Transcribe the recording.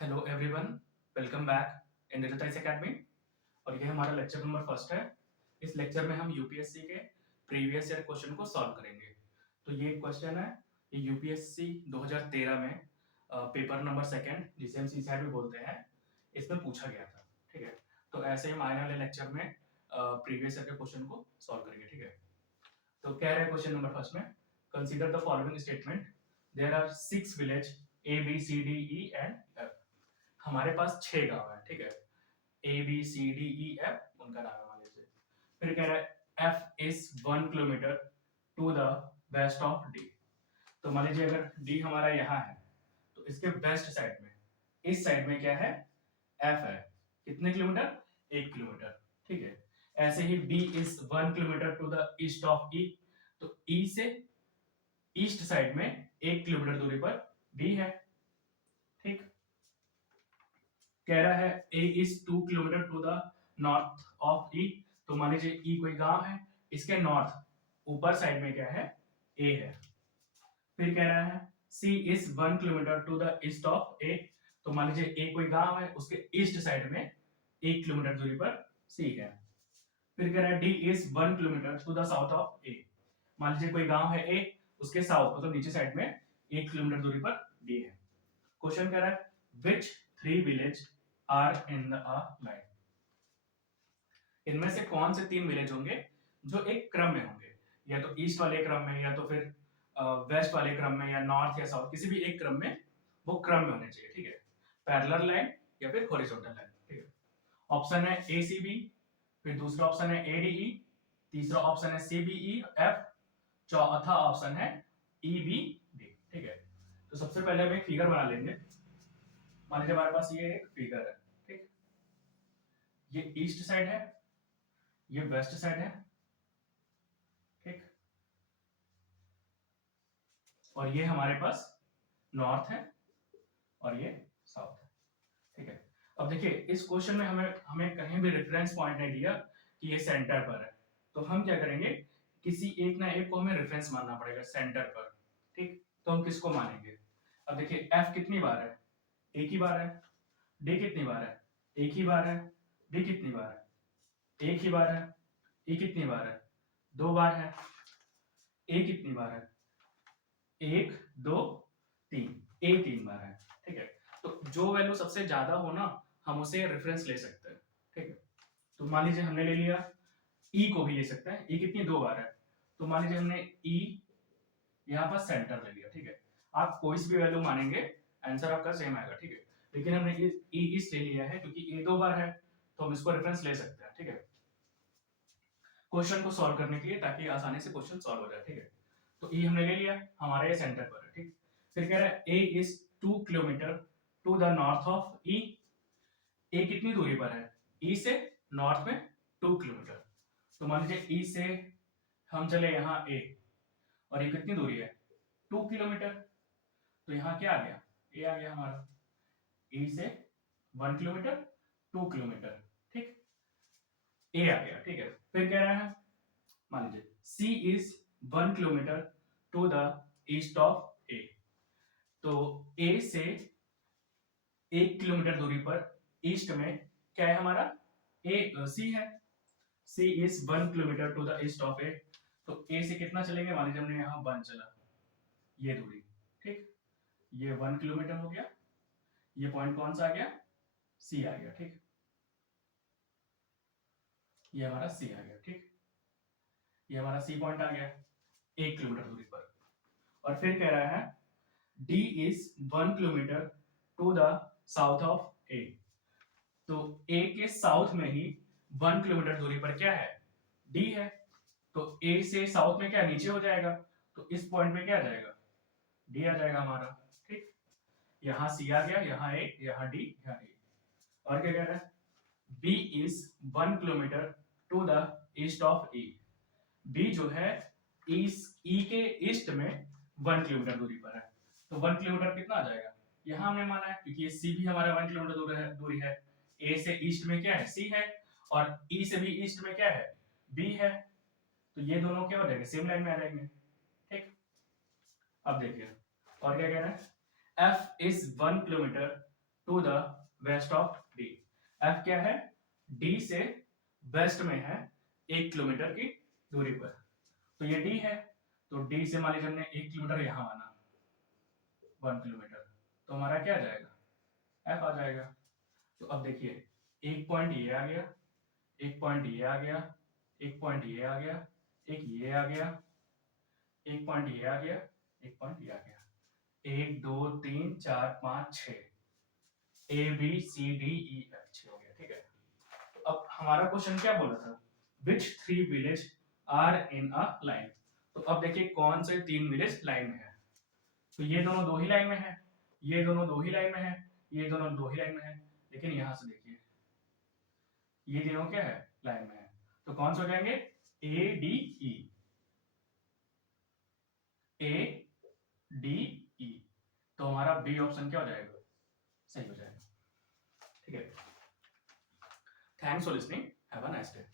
Hello everyone, welcome back in digitise academy. और ये हमारा लेक्चर नंबर फर्स्ट है। इस लेक्चर में हम यूपीएससी के प्रीवियस ईयर क्वेश्चन को सॉल्व करेंगे। तो ये क्वेश्चन है, ये यूपीएससी 2013 में पेपर नंबर सेकंड, जिसे हम सीसैट भी बोलते हैं, इसमें पूछा गया था। ठीक है, तो ऐसे हम आने वाले लेक्चर में प्रीवियस ईयर के क्वेश्चन को सॉल्व करेंगे। ठीक है, तो कह रहे हैं क्वेश्चन नंबर फर्स्ट में, consider the following statement, there are 6 village A B C D E and F. हमारे पास 6 गांव है। ठीक है, A B C D E F उनका नाम है मान लीजिए। फिर कह रहा है F is 1 kilometre to the west of D. तो मान लीजिए अगर डी हमारा यहाँ है, तो इसके वेस्ट साइड में, इस साइड में क्या है, एफ है। कितने किलोमीटर? 1 किलोमीटर। ठीक है, ऐसे ही B is 1 kilometre to the east of E. तो ई से ईस्ट साइड में 1 किलोमीटर दूरी पर बी है। ठीक, कह रहा है A is 2 kilometre to the north of E. तो मान लीजिए ई कोई गांव है, इसके नॉर्थ ऊपर साइड में क्या है, ए है। फिर कह रहा है C is 1 kilometre to the east of A. तो मान लीजिए ए कोई गांव है, उसके ईस्ट साइड में 1 किलोमीटर दूरी पर सी है। फिर कह रहा है D is 1 kilometre to the south of A. मान लीजिए कोई गांव है ए, उसके साउथ मतलब नीचे साइड में 1 किलोमीटर दूरी पर डी है। क्वेश्चन कह रहा है which 3 village are in the line. इनमें से कौन से 3 विलेज होंगे जो एक क्रम में होंगे, या तो ईस्ट वाले क्रम में, या तो फिर वेस्ट वाले क्रम में, या नॉर्थ या साउथ, किसी भी एक क्रम में, वो क्रम में होने चाहिए। ठीक है, पैरेलल लाइन या फिर हॉरिजॉन्टल लाइन। ठीक है, ऑप्शन है ए सी बी, फिर दूसरा ऑप्शन है ए डी ई, तीसरा ऑप्शन है सी बी ई एफ, चौथा ऑप्शन है ई बी डी। ठीक है, तो सबसे पहले हम एक फिगर बना लेंगे। मान लीजिए हमारे पास ये एक फिगर है। ठीक, ये ईस्ट साइड है, ये वेस्ट साइड है। ठीक, और ये हमारे पास नॉर्थ है और ये साउथ है। ठीक है, अब देखिए इस क्वेश्चन में हमें हमें कहीं भी रेफरेंस पॉइंट नहीं दिया कि ये सेंटर पर है। तो हम क्या करेंगे, किसी एक ना एक को हमें रेफरेंस मानना पड़ेगा सेंटर पर। ठीक, तो हम किसको मानेंगे? अब देखिए एफ कितनी बार है, एक ही बार है। डी कितनी बार है, एक ही बार है। डी कितनी बार है, एक ही बार है। ई कितनी बार है, 2 बार है। ए कितनी बार है, 1 2 3, ए 3 बार है। ठीक है, तो जो वैल्यू सबसे ज्यादा हो ना, हम उसे रेफरेंस ले सकते हैं। ठीक है, तो मान लीजिए हमने ले लिया, ई को भी ले सकते हैं, ई कितनी 2 बार है। तो मान लीजिए हमने ई यहाँ पर सेंटर ले लिया। ठीक है, आप कोई सी भी वैल्यू मानेंगे, आंसर आपका सेम आएगा। ठीक है, लेकिन हमने ई इस ले लिया है क्योंकि ए 2 बार है, तो हम इसको रेफरेंस ले सकते हैं। ठीक है, क्वेश्चन को सॉल्व करने के लिए, ताकि आसानी से क्वेश्चन सॉल्व हो जाए। ठीक है, तो ई हमने ले लिया, हमारे ये सेंटर पर है। ठीक, फिर कह रहा है A is 2 kilometre to the north of E. A कितनी दूरी पर है, ई से नॉर्थ में 2 किलोमीटर। तो मान लीजिए ई से हम चले यहाँ ए, और ये कितनी दूरी है, 2 किलोमीटर। तो यहाँ क्या आ गया, ए आ गया हमारा। ई से 1 किलोमीटर, 2 किलोमीटर। ठीक, ए आ गया। ठीक है, फिर कह रहा है मान लीजिए C is 1 kilometre to the east of A. तो ए से 1 किलोमीटर दूरी पर ईस्ट में क्या है हमारा, ए सी है। C is 1 kilometre to the east of A. तो ए से कितना चलेंगे, मान लीजिए हमने यहाँ 1 चला, ये दूरी। ठीक, ये 1 किलोमीटर हो गया। ये पॉइंट कौन सा आ गया, सी आ गया। ठीक, ये हमारा सी आ गया। ठीक, ये हमारा सी पॉइंट आ गया 1 किलोमीटर दूरी पर। और फिर कह रहा है D is 1 kilometre to the south of A. तो ए के साउथ में ही 1 किलोमीटर दूरी पर क्या है, डी है। तो ए से साउथ में क्या नीचे हो जाएगा, तो इस पॉइंट में क्या आ जाएगा, डी आ जाएगा हमारा। ठीक, यहाँ सी आ गया, यहाँ ए, यहाँ डी, यहाँ ए। और क्या कह रहा है, B is 1 kilometre to the east of E. B जो है ई के ईस्ट में 1 किलोमीटर दूरी पर है। तो 1 किलोमीटर कितना आ जाएगा, यहाँ हमने माना है क्योंकि ये सी भी हमारा 1 किलोमीटर दूरी है। ए से ईस्ट में क्या है, सी है, और ई से भी ईस्ट में क्या है, बी है। तो ये दोनों क्या हो जाएंगे, सेम लाइन में आ जाएंगे। ठीक, अब देखिए और क्या कह रहा है, F is 1 kilometre to the west of D. F क्या है? डी से वेस्ट में है 1 किलोमीटर की दूरी पर। तो ये डी है, तो डी से मान लीजिए हमने 1 किलोमीटर यहां माना, 1 किलोमीटर, तो हमारा क्या आ जाएगा? एफ आ जाएगा। तो अब देखिए, एक पॉइंट ये आ गया, एक पॉइंट ये आ गया, एक पॉइंट ये आ गया, एक ये आ गया, एक पॉइंट ये आ गया, एक पॉइंट ये आ गया। 1 2 3 4 5 6, A B C D E F, 6 हो गया। ठीक है, तो अब हमारा क्वेश्चन क्या बोला था? Which 3 village are in a line. तो अब देखिए कौन से 3 विलेज लाइन में है। तो ये दोनों दो ही लाइन में है, ये दोनों दो ही लाइन में है, ये दोनों दो ही लाइन में है, लेकिन यहां से देखिए ये तीनों क्या है? लाइन में है। तो कौन से हो जाएंगे? A D E, A D E. तो हमारा बी ऑप्शन क्या हो जाएगा? सही हो जाएगा। ठीक है, thanks for listening, have a nice day.